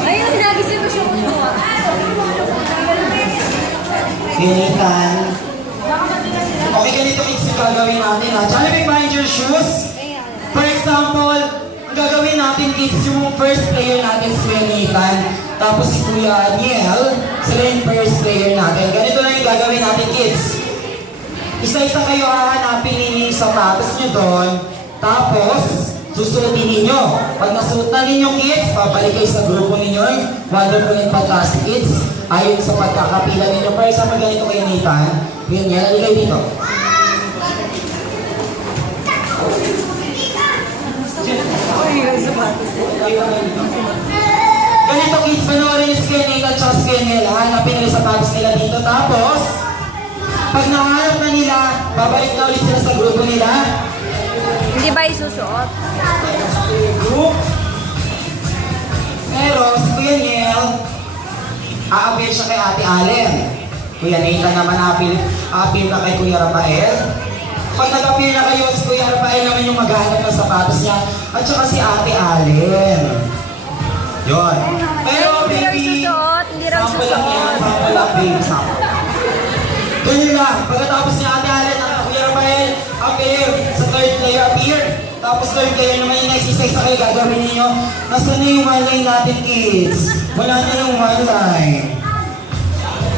Ayun, nagising ko siya mo. Ginitan. Okay, ganito kids yung gagawin natin ha. Jollibee, find your shoes. For example, ang gagawin natin kids, yung first player natin si Ginitan. Tapos si Kuya Aniel, sila yung first player natin. Ganito lang yung gagawin natin kids. Isa-isa kayo hahanapin ninyo yung sapatos nyo doon. Tapos, susuotin ninyo. Pag nasuot na ninyo kids, babalik kayo sa grupo ninyo. Wonderful and fantastic kids. Ayon sa pagkakapila ninyo. For example, ganito kayo Nathan. Yun yan, aligay dito. Ganito kids, panoorin yung skin Nathan at skin nila. Hanapin nila sapatos nila dito. Tapos, pag nahanap na nila, babalik na ulit sila sa grupo nila. Hindi ba isusuot? Group. Pero si Kuya Niel, a-appeal siya kay Ate Allen. Kuya Nathan naman a-appeal na kay Kuya Rafael. Pag nag-appeal na kayo, si Kuya Rafael naman yung maghahanap ng sapatos niya. At saka si Ate Allen. Yun. Pero Hindi raw baby, isusuot. Hindi raw sample lang yan. isusuot. Sample lang baby, sample. Ganyan lang. Pagkatapos ni Ate Allen at Kuya Rafael, appear sa third player appear. Tapos third player naman yung next isa kayo gagawin ninyo. Nasaan na yung one line natin kids? Wala na yung one line.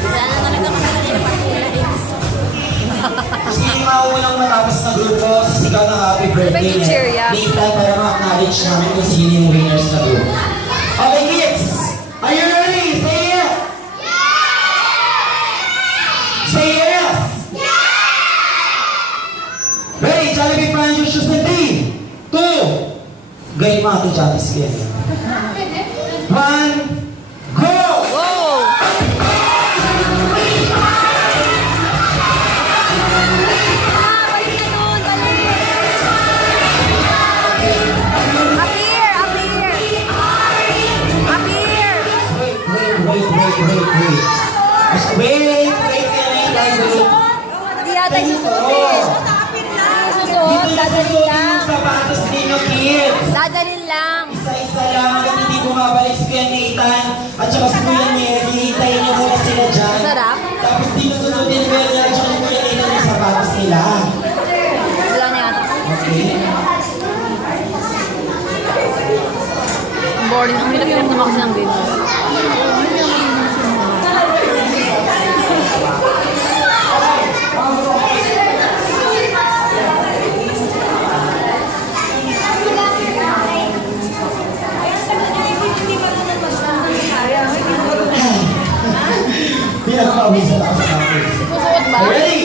Wala na talaga kasi kanina pa Kasi yung mauunang matapos na grupo, sisigaw ng happy birthday. Diba yung cheer, yeah? Late time para ma-acknowledge namin kung sino yung winners na group. Okay kids, are you ready? Say yes! Say yes! Ready? Jollibee, find your shoes in 3, 2, ganyan mga ito, Jollibee skin. 1, go! Wow! Wait, Hindi yata isusuot eh. Isusuot, dadalhin lang. sapatos ninyo, kids. Dadalhin lang. Isa-isa lang hanggang hindi bumabalik si Kuya Nathan at saka si Kuya Niel. Hihintayin niyo muna sila dyan. Masarap? Tapos dito sunodin Kuya Niel at saka Kuya Nathan yung sapatos nila. Wala na yata. Okay? Boring. Ang hirap-hirap naman kasi ng game. Pinagpawisan ako sa kapis. Susuot ba? Ready?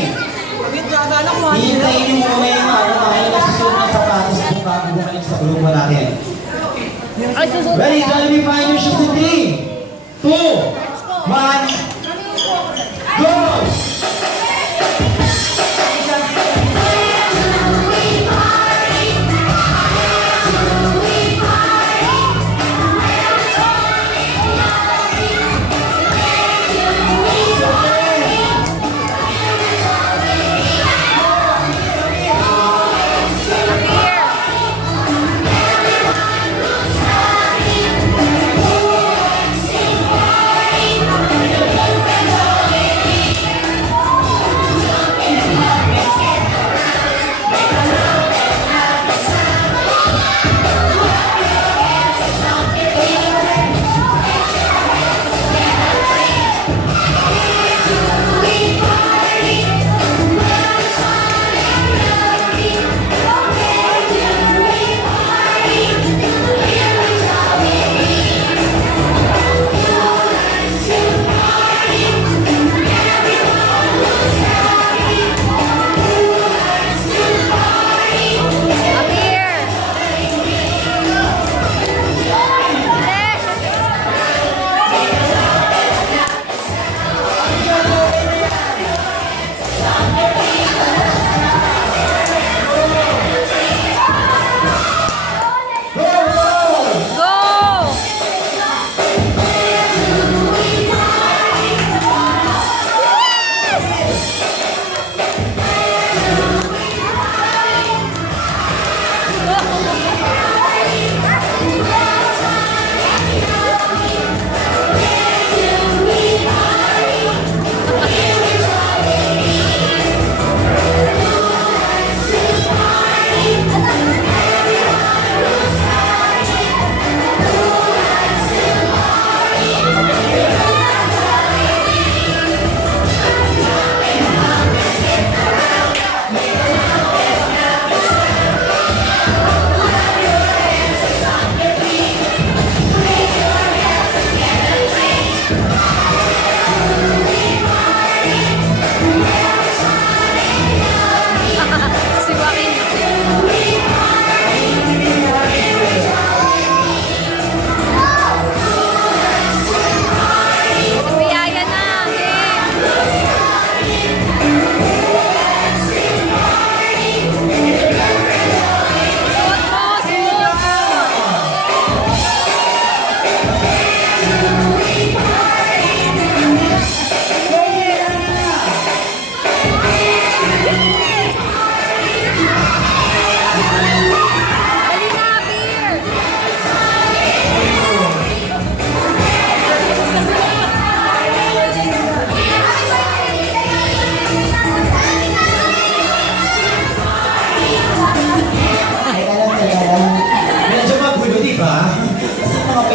Hihintayin niyo muna yung tayo nagsusunod ng sapatos kung bago bumalik sa grupo natin. Ay, susuot Ready? ba? Jollibee, find your shoes in 3, 2, 1, go!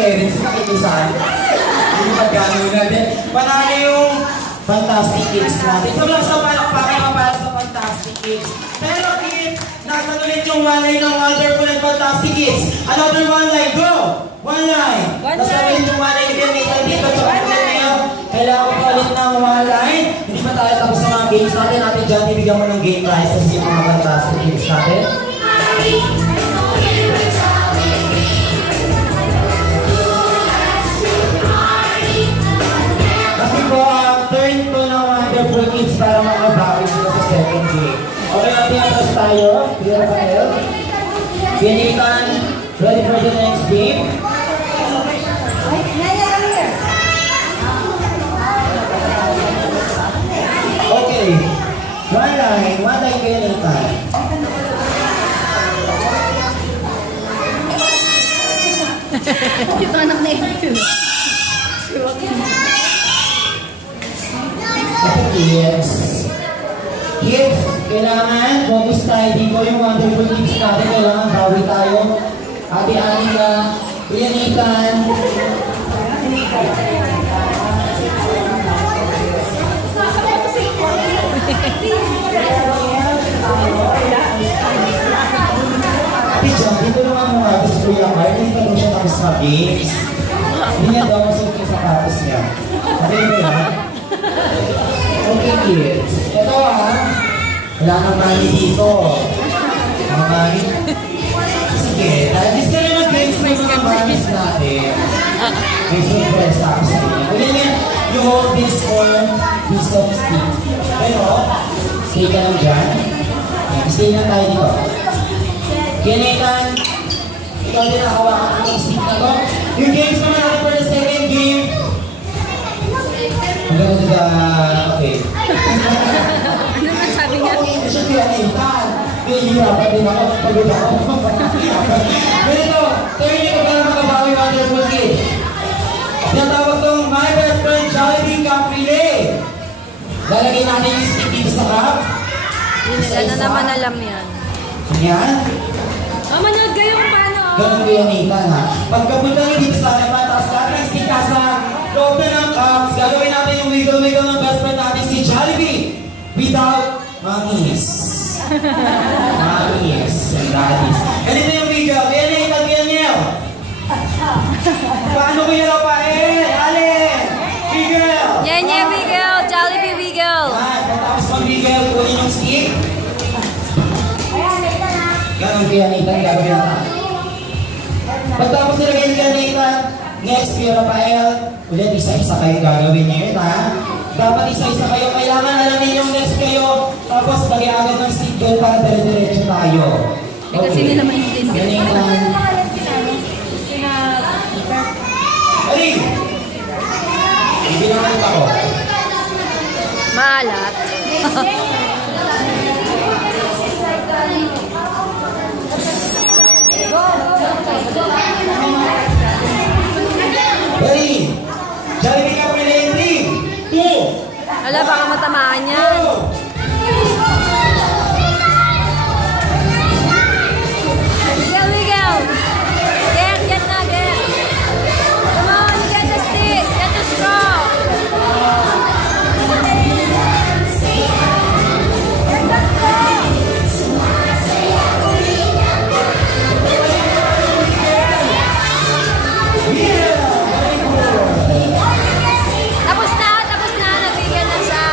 Kevin, sa kakitisan. Hindi pa gano'n natin. Panalo yung Fantastic Kids natin. So lang sa palakpakan na para sa Fantastic Kids. Pero kids, nasa ulit yung one line ng Wonderful and Fantastic Kids. Another one line, go! One line. Nasa ulit yung one line. Again, Nathan dito. Tsaka ulit ngayon. Kailangan ko ulit ng one line. Hindi pa tayo tapos sa mga games natin. Natin dyan, ibigyan mo ng game prizes yung mga Fantastic Kids natin. Kasi po, turn to ng Wonderful Kids para makabawi sila sa second game. Okay, natin atas tayo. Clear pa kayo? Binikan, ready for the next game? Okay. One line kayo Nathan. Ito anak na ito. Ito kids. Kids, kailangan focus tayo dito yung Wonderful Kids natin. Kailangan bawi tayo. Ate Anika, Kuya Nathan. Ate Jam, dito naman mo nga gusto Kuya Mark. Hindi pa daw siya tapos sa games. Hindi niya daw masuk yung sapatos niya. Okay ba yan? Okay kids. Ito wala nang mali dito. Mga mali. Sige, dahil gusto rin mag-games ng mga malis natin. May surprise ako sa inyo. Kunin niya, you hold this for piece of stick. Pero, stay ka lang dyan. Stay lang tayo dito. Kinaitan, ikaw din nakawakan ng stick na to. Yung games naman natin for the second game. Hanggang sa, okay. Ano ba sabi niya? Okay, hindi siya kinaitan. Hihirapan din ako, pagod ako. Ganito, turn nyo ko para makabawi Wonderful Kids. Tinatawag tong My Best Friend Jollibee Cup Relay. Lalagay natin yung stick dito sa cup. Hindi na naman alam yan. Yan. Manood kayo kung paano. Ganun ko yan, Nathan, ha? Pagkapunta nyo dito sa akin, mataas lahat ng stick ka sa loob na ng cups. Gagawin natin yung wiggle-wiggle ng best friend natin si Jollibee. Without mummies. Mummies and daddies. Ganito yung wiggle. Yan na, itagyan niyo. Paano ko yun pa Alin! Wiggle! Yan yan, Wiggle! Jollibee Wiggle! Yan, pagkatapos mag-wiggle, kunin yung stick. Ganun kaya Nathan, gagawin na. Pagtapos nilagay niya Nathan, next Kuya Rafael, ulit isa-isa kayo gagawin niyo yun ha. Dapat isa-isa kayo, kailangan alamin yung next kayo, tapos bali agad ng seatbelt para dire-diretso tayo. Hindi kasi nila maintindihan. Nathan. Ali! Ibinakit ako. Maalat. Ready? Jollibee Cup Relay 3, 2, Ala, baka matamaan yan. go! Wiggle, wiggle! Get na, get! Come on, get the stick! Get the straw! Tapos na, nabigyan na siya.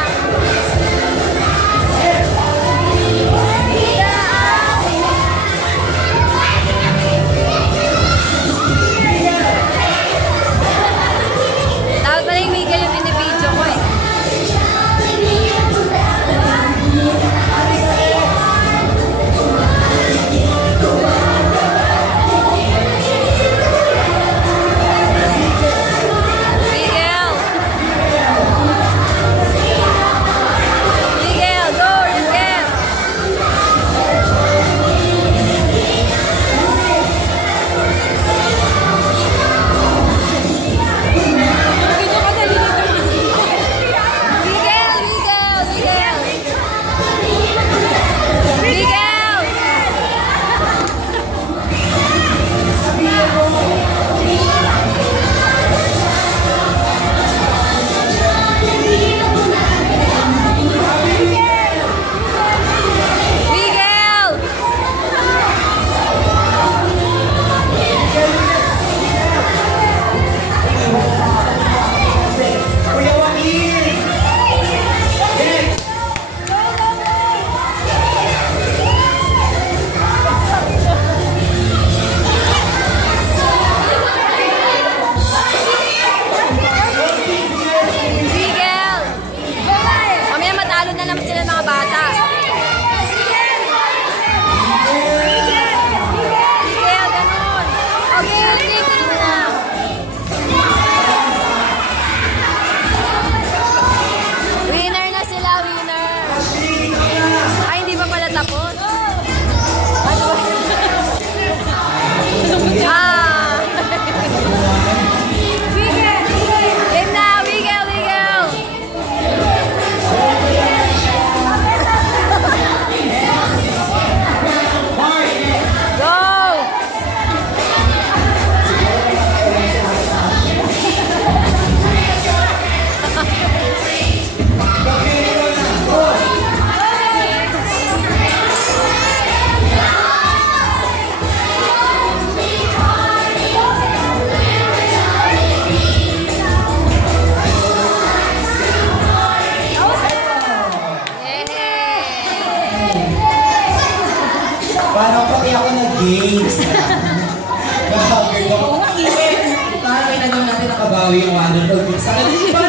makabawi yung wonderful kids sa akin. Paano